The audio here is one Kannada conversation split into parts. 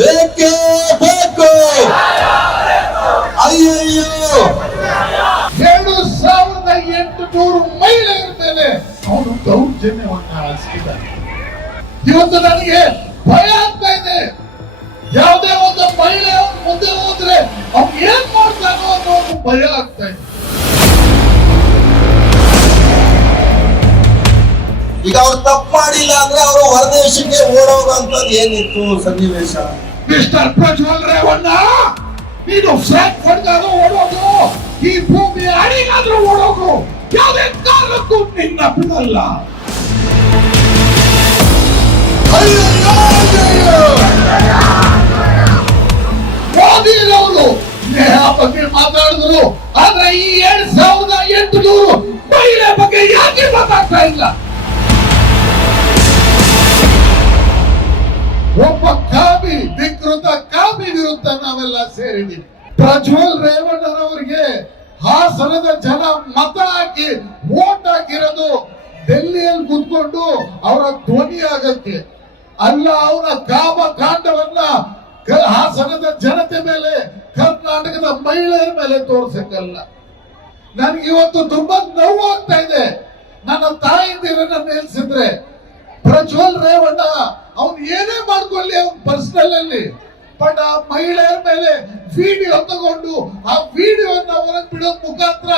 ಬೇಕೇ ಬೇಕು. ಅಯ್ಯಯ್ಯೋ. ಎರಡು ಸಾವಿರದ ಎಂಟು ನೂರು ಮಹಿಳೆಯರ ಮೇಲೆ ಅವನು ದೌರ್ಜನ್ಯವನ್ನ ಹಾರಿಸಿದ್ದಾನೆ ಇವತ್ತು ನನಗೆ ಭಯ ಆಗ್ತಾ ಇದೆ. ಯಾವುದೇ ಒಂದು ಮಹಿಳೆ ಅವ್ನು ಮುಂದೆ ಹೋದ್ರೆ ಅವ್ನು ಏನ್ ಮಾಡ್ತಾನೋ ಅನ್ನೋ ಒಂದು ಭಯ ಆಗ್ತಾ ಇದೆ. ಈಗ ಅವ್ರು ತಪ್ಪು ಮಾಡಿಲ್ಲ ಅಂದ್ರೆ ಅವರು ಹೊರದೇಶಕ್ಕೆ ಓಡೋಗುವಂತದ್ದು ಏನಿತ್ತು ಸನ್ನಿವೇಶ? ಮಿಸ್ಟರ್ ಪ್ರಜ್ವಲ್ ರೇವಣ್ಣ ನೀನು ಫ್ಲಾಟ್ ಹೊಡೆದಾದ್ರೂ ಓಡೋದು ಈ ಭೂಮಿ ಅಡಿಗಾದ್ರೂ ಓಡೋದು ಯಾವುದೇ ಕಾರಣಕ್ಕೂ ನಿನ್ನ ಬಿಡಲ್ಲ ಅಯ್ಯಯ್ಯೋ, ಅಯ್ಯಯ್ಯೋ. ಮೋದಿರವರು ನೇಹ ಬಗ್ಗೆ ಮಾತಾಡಿದ್ರು ಆದ್ರೆ ಈ ಎರಡ್ ಸಾವಿರದ ಎಂಟು ನೂರು ಮಹಿಳೆ ಬಗ್ಗೆ ಯಾಕೆ ಮಾತಾಡ್ತಾ ಇಲ್ಲ ನಾವೆಲ್ಲ ಸೇರಿದ್ದೀವಿ ಪ್ರಜ್ವಲ್ ರೇವಣ್ಣನವರಿಗೆ ಹಾಸನದ ಜನ ಮತ ಹಾಕಿ ವೋಟ್ ಹಾಕಿರೋದು ಡೆಲ್ಲಿಯಲ್ಲಿ ಕೂತ್ಕೊಂಡು ಅವರ ಧ್ವನಿ ಆಗಕ್ಕೆ. ಅಲ್ಲ, ಅವರ ಕಾಮ ಕಾಂಡವನ್ನ ಹಾಸನದ ಜನತೆ ಮೇಲೆ, ಕರ್ನಾಟಕದ ಮಹಿಳೆಯರ ಮೇಲೆ ತೋರ್ಸಕ್ಕಲ್ಲ. ನನಗೆ ಇವತ್ತು ತುಂಬಾ ನೋವು ಆಗ್ತಾ ಇದೆ. ನನ್ನ ತಾಯಿಂದಿರನ್ನ ನಿಲ್ಸಿದ್ರೆ ಪ್ರಜ್ವಲ್ ರೇವಣ್ಣ, ಅವ್ನು ಏನೇ ಮಾಡ್ಕೊಳ್ಳಿ ಅವ್ನ ಪರ್ಸನಲ್ ಅಲ್ಲಿ. ಬಟ್ ಆ ಮಹಿಳೆಯರ ಮೇಲೆ ವಿಡಿಯೋ ತಗೊಂಡು ಆ ವಿಡಿಯೋನ ಹೊರಗೆ ಬಿಡೋದ್ ಮುಖಾಂತರ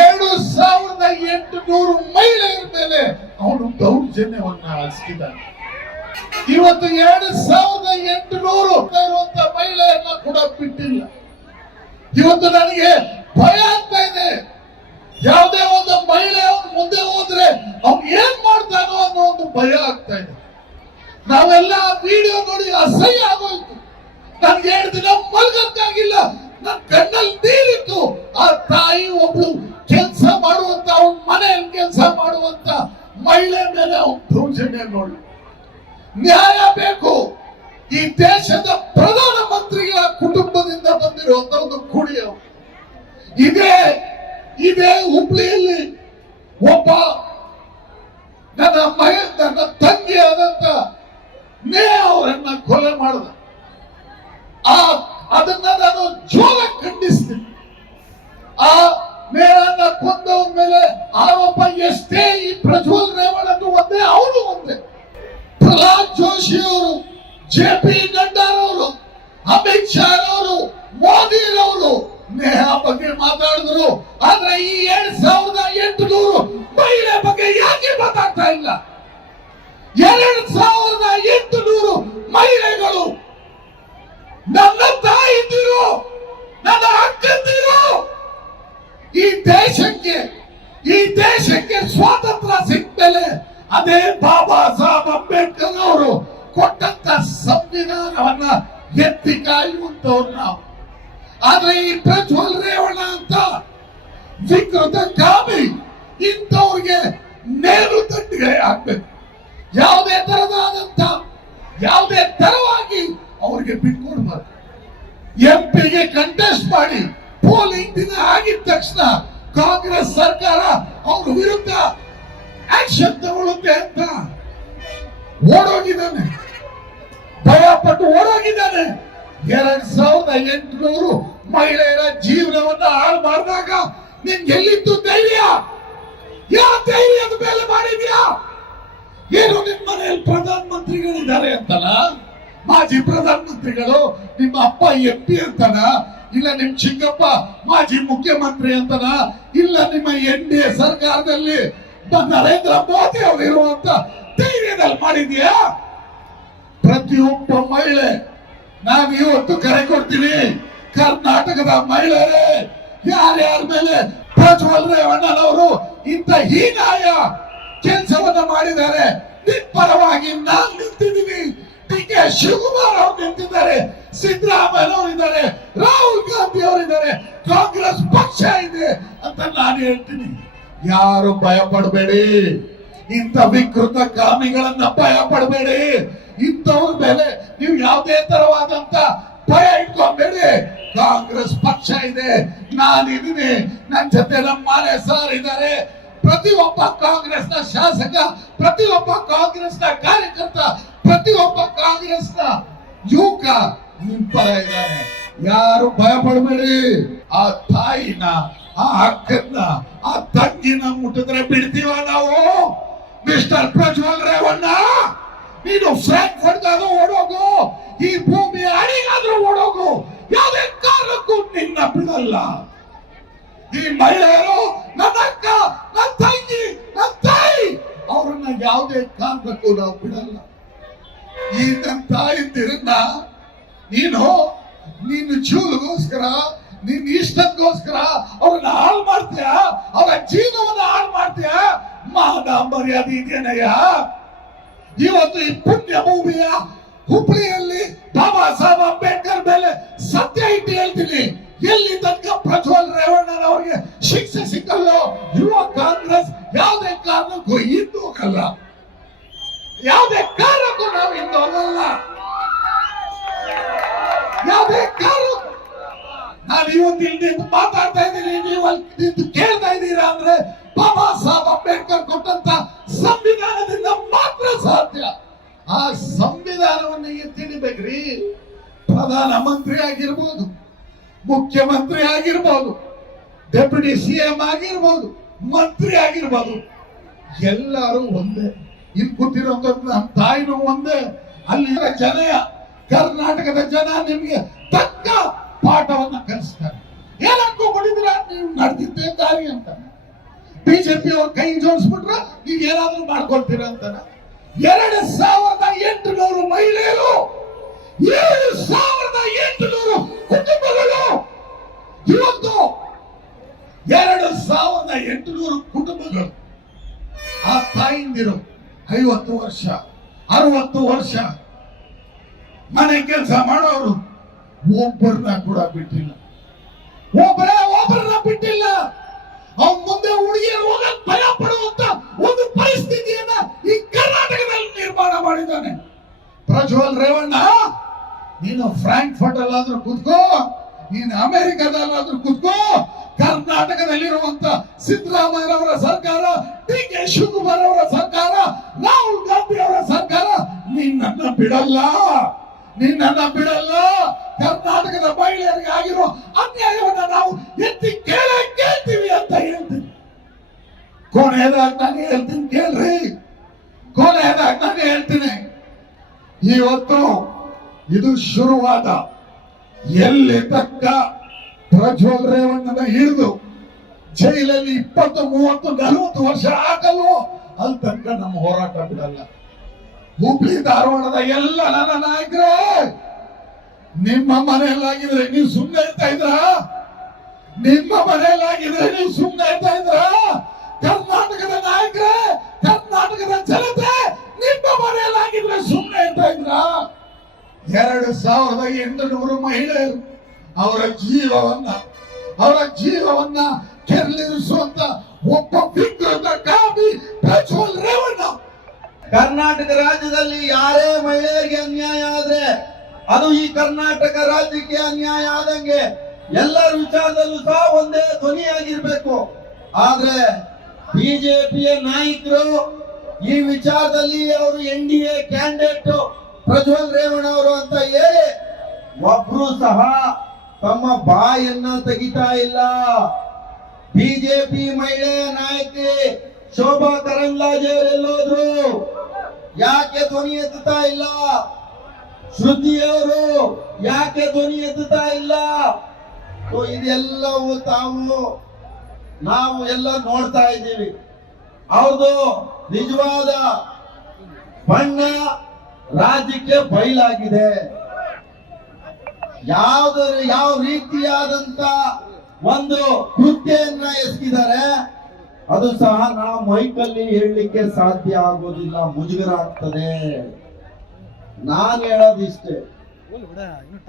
ಎರಡು ಸಾವಿರದ ಎಂಟು ನೂರು ಮಹಿಳೆಯರ ಮೇಲೆ ಅವನು ದೌರ್ಜನ್ಯವನ್ನ ಹಾರಿಸಿದ್ದಾನೆ ಇವತ್ತು ಎರಡು ಸಾವಿರದ ಎಂಟು ನೂರು ಇರುವಂತ ಮಹಿಳೆಯನ್ನ ಕೂಡ ಬಿಟ್ಟಿಲ್ಲ. ಇವತ್ತು ನನಗೆ ಭಯ ಆಗ್ತಾ ಇದೆ. ಯಾವುದೇ ಒಂದು ಮಹಿಳೆ ಮುಂದೆ ಹೋದ್ರೆ ಅವ್ನು ಏನ್ ಮಾಡ್ತಾನೋ ಅನ್ನೋ ಒಂದು ಭಯ ಆಗ್ತಾ ಇದೆ. ನಾವೆಲ್ಲ ವಿಡಿಯೋ ನೋಡಿ ನ್ಯಾಯ ಬೇಕು. ಈ ದೇಶದ ಪ್ರಧಾನ ಮಂತ್ರಿಗಳ ಕುಟುಂಬದಿಂದ ಬಂದಿರುವಂತ ಒಂದು ಕುಡಿಯೋ. ಇದೇ ಇದೇ ಹುಬ್ಳಿಯಲ್ಲಿ ಒಬ್ಬ ನನ್ನ ಮಗ ಜೆ ಪಿ ನಡ್ಡಾರವರು ಅಮಿತ್ ಶಾ ಅವರು ಮೋದಿ ಅವರು ನೇಹ ಬಗ್ಗೆ ಮಾತಾಡಿದ್ರು. ಆದ್ರೆ ಈ ಎರಡ್ ಸಾವಿರದ ಎಂಟು ಮಹಿಳೆ ಬಗ್ಗೆ ಯಾಕೆ ಮಾತಾಡ್ತಾ ಇಲ್ಲ? ಎರಡ್ ಸಾವಿರದ ಎಂಟು ಮಹಿಳೆಗಳು, ನನ್ನ ತಾಯಿದ್ದೀರು ನನ್ನ ಅಕ್ಕಂದಿರು ಈ ದೇಶಕ್ಕೆ ಈ ದೇಶಕ್ಕೆ ಸ್ವಾತಂತ್ರ್ಯ ಸಿಕ್ಮೇಲೆ ಅದೇ ಬಾಬಾ ಸಾಹೇಬ್ ಅಂಬೇಡ್ಕರ್ ಅವರು ಕೊಟ್ಟಂತ ಸಂವಿಧಾನವನ್ನ ಎತ್ತಿ ಕಾಯುವಂತವ್ರು ನಾವು. ಆದ್ರೆ ಈ ಪ್ರಜ್ವಲ್ ರೇವಣ್ಣ ಅಂತ ವಿಕೃತ ಕಾಮಿ ಇಂಥವ್ರಿಗೆ ನೇರು ತಟ್ಟಿಗೆ ಆಗ್ಬೇಕು. ಯಾವುದೇ ತರದಾದಂತ ಯಾವುದೇ ತರವಾಗಿ ಅವ್ರಿಗೆ ಬಿಟ್ಕೊಡ್ಬಾರ್ದು. ಎಂಪಿಗೆ ಕಂಟೆಸ್ಟ್ ಮಾಡಿ ಪೋಲಿಂಗ್ ದಿನ ಆಗಿದ ತಕ್ಷಣ ಕಾಂಗ್ರೆಸ್ ಸರ್ಕಾರ ಅವ್ರ ವಿರುದ್ಧ ಆಕ್ಷನ್ ತಗೊಳ್ಳುತ್ತೆ ಅಂತ ಓಡೋಗಿದ್ದಾನೆ. ಭಯ ಪಟ್ಟು ಓಡೋಗಿದ್ದಾನೆ. ಎರಡ್ ಸಾವಿರದ ಎಂಟುನೂರು ಮಹಿಳೆಯರ ಜೀವನವನ್ನ ಹಾಳು ಮಾಡಿದಾಗ ನಿನ್ಗೆ ಎಲ್ಲಿತ್ತು ಧೈರ್ಯ? ಯಾವ ಧೈರ್ಯದ ಮೇಲೆ ಮಾಡಿದ್ಯಾ? ಏನು ನಿಮ್ಮ ಮನೆಯಲ್ಲಿ ಪ್ರಧಾನ ಮಂತ್ರಿಗಳಿದ್ದಾರೆ ಅಂತಲ್ಲ? ಮಾಜಿ ಪ್ರಧಾನ ಮಂತ್ರಿಗಳು ನಿಮ್ಮ ಅಪ್ಪ ಎಂ ಪಿ ಅಂತನ ಇಲ್ಲ ನಿಮ್ ಚಿಕ್ಕಪ್ಪ ಮಾಜಿ ಮುಖ್ಯಮಂತ್ರಿ ಅಂತನ ಇಲ್ಲ ನಿಮ್ಮ ಎನ್ ಡಿ ಎ ಸರ್ಕಾರದಲ್ಲಿ ನರೇಂದ್ರ ಮೋದಿ ಅವರು ಇರುವಂತ ಧೈರ್ಯದಲ್ಲಿ ಮಾಡಿದ್ಯಾ? ಪ್ರತಿಯೊಬ್ಬ ಮಹಿಳೆ ನಾನು ಇವತ್ತು ಕರೆ ಕೊಡ್ತೀನಿ, ಕರ್ನಾಟಕದ ಮಹಿಳೆಯರೇ, ಯಾರ್ಯಾರ ಮೇಲೆ ಪ್ರಜ್ವಲ್ ರೇವಣ್ಣನವರು ಇಂಥ ಹೀನಾಯ ಕೆಲಸವನ್ನ ಮಾಡಿದ್ದಾರೆ ನಿನ್ ಪರವಾಗಿ ನಾನ್ ನಿಂತಿದ್ದೀನಿ. ಡಿ ಕೆ ಶಿವಕುಮಾರ್ ಅವರು ನಿಂತಿದ್ದಾರೆ, ಸಿದ್ದರಾಮಯ್ಯ ಅವರಿದ್ದಾರೆ ರಾಹುಲ್ ಗಾಂಧಿ ಅವರಿದ್ದಾರೆ ಕಾಂಗ್ರೆಸ್ ಪಕ್ಷ ಇದೆ ಅಂತ ನಾನು ಹೇಳ್ತೀನಿ. ಯಾರು ಭಯ ಪಡಬೇಡಿ ಇಂಥ ವಿಕೃತ ಕಾಮಿಗಳನ್ನ ಭಯ ಪಡಬೇಡಿ ಇಂಥವ್ರ ಮೇಲೆ ನೀವು ಯಾವುದೇ ತರವಾದಂತ ಭಯ ಇಟ್ಕೊಂಬೇಡಿ. ಕಾಂಗ್ರೆಸ್ ಪಕ್ಷ ಇದೆ, ನಾನಿದ್ದೀನಿ. ನನ್ನ ಜೊತೆ ನಮ್ಮ ಮಾಲೆ ಸರ್ ಇದ್ದಾರೆ. ಪ್ರತಿಯೊಬ್ಬ ನ ಶಾಸಕ, ಪ್ರತಿಯೊಬ್ಬ ಕಾಂಗ್ರೆಸ್ನ ಕಾರ್ಯಕರ್ತ, ಪ್ರತಿಯೊಬ್ಬ ಕಾಂಗ್ರೆಸ್ನ ಯುವಕ ನಿಮ್ ಪರ ಇದ್ದಾನೆ. ಯಾರು ಭಯ ಪಡಬೇಡಿ. ಆ ತಾಯಿನ, ಆ ಅಕ್ಕನ್ನ, ಆ ತಂಗಿನ ಮುಟ್ಟಿದ್ರೆ ಬಿಡ್ತೀವ ನಾವು? ಮಿಸ್ಟರ್ ಪ್ರಜ್ವಲ್ ರೇವಣ್ಣ! ನೀನು ಫ್ರಾಂಕ್ಫರ್ಟ್ಗಾದ್ರೂ ಓಡೋಗು. ಈ ಭೂಮಿ ಅಡಿಗಾದ್ರೂ ಓಡೋಗು. ಯಾವುದೇ ಕಾರಣಕ್ಕೂ ನಿನ್ನ ಬಿಡಲ್ಲ. ಈ ಮಹಿಳೆಯರು, ನನ್ನ ಅಕ್ಕ, ನನ್ನ ತಂಗಿ, ನನ್ನ ತಾಯಿ, ಅವರನ್ನ ಯಾವುದೇ ಕಾರಣಕ್ಕೂ ನಾವು ಬಿಡಲ್ಲ. ಈ ನನ್ನ ತಾಯಿದ್ದಿರನ್ನ ನೀನು ನಿನ್ನ ಜೀವನಗೋಸ್ಕರ ನಿನ್ನ ಇಷ್ಟಕ್ಕೋಸ್ಕರ ಅವ್ರನ್ನ ಹಾಳು ಮಾಡ್ತೀಯ? ಅವರ ಜೀವನವನ್ನ ಹಾಳು ಮಾಡ್ತೀಯ? ಮಾನ ಮರ್ಯಾದೆ ಇದೆಯನಯ್ಯ? ಇವತ್ತು ಈ ಪುಣ್ಯ ಭೂಮಿಯ ಹುಬ್ಳಿಯಲ್ಲಿ ಬಾಬಾ ಸಾಹೇಬ್ ಅಂಬೇಡ್ಕರ್ ಮೇಲೆ ಸತ್ಯ ಇಟ್ಟು ಹೇಳ್ತೀನಿ. ಎಲ್ಲಿ ತನಕ ಪ್ರಜ್ವಲ್ ರೇವಣ್ಣನವರಿಗೆ ಶಿಕ್ಷೆ ಸಿಕ್ಕಲ್ಲೋ, ಯುವ ಕಾಂಗ್ರೆಸ್ ಯಾವುದೇ ಕಾರಣಕ್ಕೂ ಹಿಂದೂ ಹೋಗಲ್ಲ ಯಾವುದೇ ಕಾರಣಕ್ಕೂ ನಾವು ಹಿಂದೂ ಹೋಗಲ್ಲ ಯಾವುದೇ ಕಾರಣ ನಾನು ಇವತ್ತು ನಿಂತು ಮಾತಾಡ್ತಾ ಇದ್ದೀನಿ. ನೀವು ಅಲ್ಲಿ ನಿಂತು ಕೇಳ್ತಾ ಇದ್ದೀರಾ ಅಂದ್ರೆ ಸಾಧ್ಯ? ಆ ಸಂವಿಧಾನವನ್ನು ಎತ್ತಿಡಿಬೇಕ್ರಿ ಪ್ರಧಾನ ಮಂತ್ರಿ ಆಗಿರ್ಬೋದು, ಮುಖ್ಯಮಂತ್ರಿ ಆಗಿರ್ಬೋದು, ಡೆಪ್ಯೂಟಿ ಸಿಎಂ ಆಗಿರ್ಬೋದು, ಮಂತ್ರಿ ಆಗಿರ್ಬೋದು, ಎಲ್ಲರೂ ಒಂದೇ. ಇಲ್ಲಿ ಕೂತಿರೋಂಥ ನಮ್ಮ ತಾಯಿನೂ ಒಂದೇ. ಅಲ್ಲಿನ ಜನ, ಕರ್ನಾಟಕದ ಜನ ನಿಮಗೆ ತಕ್ಕ ಪಾಠವನ್ನ ಕಲಿಸ್ತಾರೆ. ಏನಕ್ಕೂ ಕೊಡಿದ್ರ ನೀವು ನಡೆದಿದ್ದೇ ದಾರಿ ಅಂತ. ಬಿಜೆಪಿ ಅವ್ರ ಕೈ ಜೋಡಿಸ್ಬಿಟ್ರ ನೀವು ಏನಾದ್ರೂ ಮಾಡ್ಕೊಳ್ತೀರ ಅಂತಾನ? ಎರಡು ಸಾವಿರದ ಎಂಟುನೂರು ಮಹಿಳೆಯರು, ಏಳು ಸಾವಿರದ ಎಂಟುನೂರು ಕುಟುಂಬಗಳು. ಇವತ್ತು ಎರಡು ಸಾವಿರದ ಎಂಟುನೂರು ಕುಟುಂಬಗಳು. ಆ ತಾಯಿಂದಿರು ಐವತ್ತು ವರ್ಷ, ಅರವತ್ತು ವರ್ಷ ಮನೆ ಕೆಲಸ ಮಾಡೋರು ಒಬ್ಬರನ್ನ ಕೂಡ ಬಿಟ್ಟಿಲ್ಲ. ಒಬ್ಬರೇ ಒಬ್ಬರನ್ನ ಬಿಟ್ಟಿಲ್ಲ. ಅವ್ ಮುಂದೆ ಹುಡುಗಿಯರು ಹೋಗಕ್ ಭಯ ಪಡುವಂತ ಒಂದು ಪರಿಸ್ಥಿತಿಯನ್ನ ಈ ಕರ್ನಾಟಕದಲ್ಲಿ ನಿರ್ಮಾಣ ಮಾಡಿದ್ದಾನೆ ಪ್ರಜ್ವಲ್ ರೇವಣ್ಣ ನೀನು ಫ್ರಾಂಕ್ಫರ್ಟ್ ಅಲ್ಲಾದ್ರೂ ಕೂತ್ಕೋ ನೀನು ಅಮೆರಿಕದಲ್ಲಾದ್ರೂ ಕುತ್ಕೋ. ಕರ್ನಾಟಕದಲ್ಲಿರುವಂತ ಸಿದ್ದರಾಮಯ್ಯವರ ಸರ್ಕಾರ ಡಿ ಕೆ ಶಿವಕುಮಾರ್ ಅವರ ಸರ್ಕಾರ, ರಾಹುಲ್ ಗಾಂಧಿ ಅವರ ಸರ್ಕಾರ, ನಿನ್ನನ್ನ ಬಿಡಲ್ಲ. ನಿನ್ನನ್ನ ಬಿಡಲ್ಲ. ಕರ್ನಾಟಕದ ಮಹಿಳೆಯರಿಗೆ ಆಗಿರೋ ಅನ್ಯಾಯವನ್ನ ನಾವು ಎತ್ತಿ ಕೇಳೇ ಕೇಳ್ತೀವಿ ಅಂತ ಹೇಳ್ತೀನಿ. ಕೊನೆಯದಾಗಿ ನಾನು ಹೇಳ್ತೀನಿ ಕೇಳ್ರಿ. ಕೊನೆಯದಾಗಿ ನಾನು ಹೇಳ್ತೀನಿ ಇವತ್ತು ಇದು ಶುರುವಾದ ಎಲ್ಲಿ ತಕ್ಕ ಪ್ರಜ್ವಲ್ ರೇವಣ್ಣನ ಹಿಡಿದು ಜೈಲಲ್ಲಿ ಇಪ್ಪತ್ತು, ಮೂವತ್ತು, ನಲವತ್ತು ವರ್ಷ ಆಗಲ್ವೋ ಅಲ್ಲಿ ತನಕ ನಮ್ಮ ಹೋರಾಟ ಬಿಡಲ್ಲ. ಹುಬ್ಳಿ, ಧಾರವಾಡದ ಎಲ್ಲ ನನ್ನ ನಾಯಕರೇ, ನಿಮ್ಮ ಮನೆಯಲ್ಲಾಗಿದ್ರೆ ನೀವು ಸುಮ್ಮನೆ ಇರ್ತಾ ಇದ್ರ? ನಿಮ್ಮ ಮನೆಯಲ್ಲಾಗಿದ್ರೆ ನೀವು ಸುಮ್ಮನೆ ಇರ್ತಾ ಇದ್ರ? ಕರ್ನಾಟಕದ ನಾಯಕರೇ ಕರ್ನಾಟಕದ ಜನತೆ ನಿಮ್ಮ ಮನೆಯಲ್ಲಾಗಿದ್ರೆ ಸುಮ್ಮನೆ ಇರ್ತಾ ಇದ್ರ ಎರಡು ಸಾವಿರದ ಎಂಟುನೂರು ಮಹಿಳೆಯರು ಅವರ ಜೀವವನ್ನ ಅವರ ಜೀವವನ್ನ ಕೆರಳಿರಿಸುವಂತ ಒಬ್ಬ ವಿಕೃತ ಕಾಪಿ ಪ್ರಜ್ವಲ್ ರೇವಣ್ಣ. ಕರ್ನಾಟಕ ರಾಜ್ಯದಲ್ಲಿ ಯಾರೇ ಮಹಿಳೆಯರಿಗೆ ಅನ್ಯಾಯ ಆದ್ರೆ ಅದು ಈ ಕರ್ನಾಟಕ ರಾಜ್ಯಕ್ಕೆ ಅನ್ಯಾಯ ಆದಂಗೆ ಎಲ್ಲರ ವಿಚಾರದಲ್ಲೂ ಸಹ ಒಂದೇ ಧ್ವನಿಯಾಗಿರ್ಬೇಕು. ಆದ್ರೆ ಬಿಜೆಪಿಯ ನಾಯಕರು ಈ ವಿಚಾರದಲ್ಲಿ ಅವರು N D A candidate Prajwal Revanna ಅವರು ಅಂತ ಹೇಳಿ ಒಬ್ರು ಸಹ ತಮ್ಮ ಬಾಯನ್ನ ತೆಗಿತಾ ಇಲ್ಲ. ಬಿಜೆಪಿ ಮಹಿಳೆಯ ನಾಯಕಿ ಶೋಭಾ ಕರಂದ್ಲಾಜೆ ಎಲ್ಲೋದ್ರು. ಯಾಕೆ ಧ್ವನಿ ಎತ್ತುತ್ತಾ ಇಲ್ಲ? ಶ್ರುತಿಯವರು ಯಾಕೆ ಧ್ವನಿ ಎತ್ತುತ್ತಾ ಇಲ್ಲ? ಇದೆಲ್ಲವೂ ತಾವು, ನಾವು ಎಲ್ಲ ನೋಡ್ತಾ ಇದ್ದೀವಿ. ಅವ್ರದ್ದು ನಿಜವಾದ ಬಣ್ಣ ರಾಜ್ಯಕ್ಕೆ ಬಯಲಾಗಿದೆ. ಯಾವ್ದು ಯಾವ ರೀತಿಯಾದಂತ ಒಂದು ಕೃತ್ಯನ್ನ ಎಸಗಿದ್ದಾರೆ ಅದು ಸಹ ನಾವು ಮೈಕಲ್ಲಿ ಹೇಳಲಿಕ್ಕೆ ಸಾಧ್ಯ ಆಗೋದಿಲ್ಲ ಮುಜುಗರ ಆಗ್ತದೆ ನಾನು ಹೇಳೋದಿಷ್ಟೇ.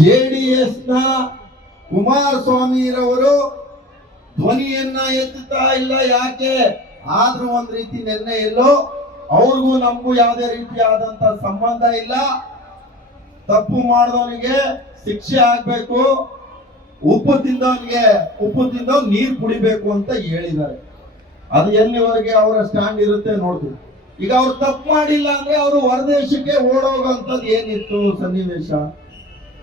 ಜೆ ಡಿ ಎಸ್ನ ಕುಮಾರಸ್ವಾಮಿರವರು ಧ್ವನಿಯನ್ನ ಎತ್ತುತ್ತಾ ಇಲ್ಲ, ಯಾಕೆ? ಆದ್ರೂ ಒಂದ್ ರೀತಿ ನಿನ್ನೆ ಎಲ್ಲೋ ಅವ್ರಿಗೂ ನಮಗೂ ಯಾವುದೇ ರೀತಿಯಾದಂತ ಸಂಬಂಧ ಇಲ್ಲ. ತಪ್ಪು ಮಾಡಿದವನಿಗೆ ಶಿಕ್ಷೆ ಆಗ್ಬೇಕು. ಉಪ್ಪು ತಿಂದವನಿಗೆ ಉಪ್ಪು ತಿಂದವ್ ನೀರು ಕುಡಿಬೇಕು ಅಂತ ಹೇಳಿದ್ದಾರೆ. ಅದು ಎಲ್ಲಿವರೆಗೆ ಅವರ ಸ್ಟ್ಯಾಂಡ್ ಇರುತ್ತೆ ನೋಡ್ತೀವಿ ಈಗ ಅವ್ರು ತಪ್ಪು ಮಾಡಿಲ್ಲ ಅಂದ್ರೆ ಅವರು ಹೊರದೇಶಕ್ಕೆ ಓಡೋಗಂತದ್ ಏನಿತ್ತು ಸನ್ನಿವೇಶ?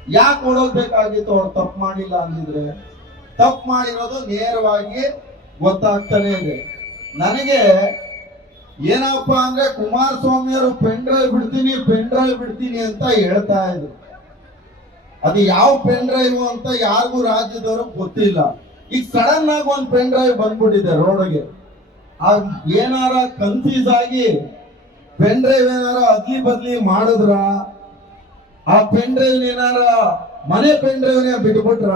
ಯಾಕೆ ಓಡೋಗ್ಬೇಕಾಗಿತ್ತು ಅವ್ರು ತಪ್ಪು ಮಾಡಿಲ್ಲ ಅಂದಿದ್ರೆ? ತಪ್ಪು ಮಾಡಿರೋದು ನೇರವಾಗಿ ಗೊತ್ತಾಗ್ತಾನೆ ಇದೆ. ನನಗೆ ಏನಪ್ಪ ಅಂದ್ರೆ ಕುಮಾರಸ್ವಾಮಿ ಅವರು ಪೆನ್ ಡ್ರೈವ್ ಬಿಡ್ತೀನಿ ಪೆನ್ ಡ್ರೈವ್ ಬಿಡ್ತೀನಿ ಅಂತ ಹೇಳ್ತಾ ಇದ್ರು. ಅದು ಯಾವ ಪೆನ್ ಡ್ರೈವ್ ಅಂತ ಯಾರಿಗೂ ರಾಜ್ಯದವರು ಗೊತ್ತಿಲ್ಲ. ಈಗ ಸಡನ್ ಆಗಿ ಒಂದು ಪೆನ್ ಡ್ರೈವ್ ಬಂದ್ಬಿಟ್ಟಿದೆ ರೋಡ್ಗೆ. ಆ ಏನಾರ ಕನ್ಫ್ಯೂಸ್ ಆಗಿ ಪೆನ್ ಡ್ರೈವ್ ಏನಾರ ಅದ್ಲಿ ಬದ್ಲಿ ಮಾಡಿದ್ರ? ಆ ಪೆನ್ ಡ್ರೈವ್ ಏನಾರ ಮನೆ ಪೆನ್ ಡ್ರೈವ್ನೇ ಬಿಟ್ಬಿಟ್ರ?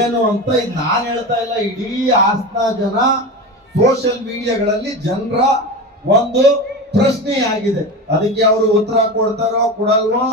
ಏನು ಅಂತ ಇದು ನಾನು ಹೇಳ್ತಾ ಇಲ್ಲ, ಇಡೀ ಹಾಸನ ಜನ ಸೋಷಿಯಲ್ ಮೀಡಿಯಾಗಳಲ್ಲಿ ಜನರ ಒಂದು ಪ್ರಶ್ನೆ ಆಗಿದೆ ಅದಕ್ಕೆ ಅವರು ಉತ್ತರ ಕೊಡ್ತಾರೋ ಕೊಡಲ್ವೋ